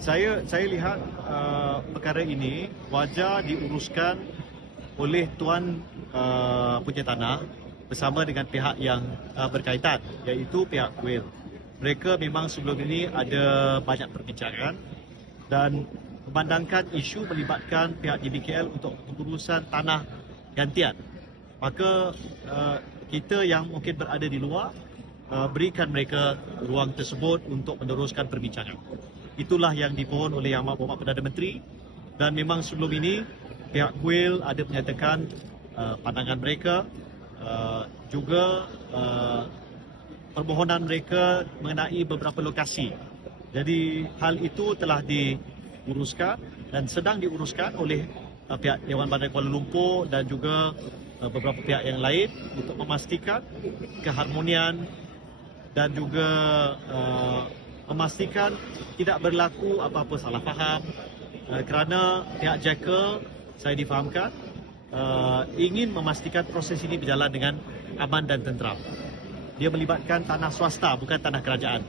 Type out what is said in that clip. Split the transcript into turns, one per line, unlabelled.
saya saya lihat uh, perkara ini wajar diuruskan oleh tuan uh, punya tanah bersama dengan pihak yang uh, berkaitan iaitu pihak kuil. Mereka memang sebelum ini ada banyak perbincangan dan memandangkan isu melibatkan pihak DBKL untuk urusan tanah gantian. Maka uh, kita yang mungkin berada di luar uh, berikan mereka ruang tersebut untuk meneruskan perbincangan. Itulah yang dipohon oleh Yang Berhormat Perdana Menteri dan memang sebelum ini pihak kuil ada menyatakan uh, pandangan mereka uh, juga uh, permohonan mereka mengenai beberapa lokasi. Jadi hal itu telah diuruskan dan sedang diuruskan oleh uh, pihak Dewan Bandar Kuala Lumpur dan juga uh, beberapa pihak yang lain untuk memastikan keharmonian dan juga uh, memastikan tidak berlaku apa-apa salah faham uh, kerana pihak JACA saya difahamkan uh, ingin memastikan proses ini berjalan dengan aman dan tenteram. Dia melibatkan tanah swasta bukan tanah kerajaan.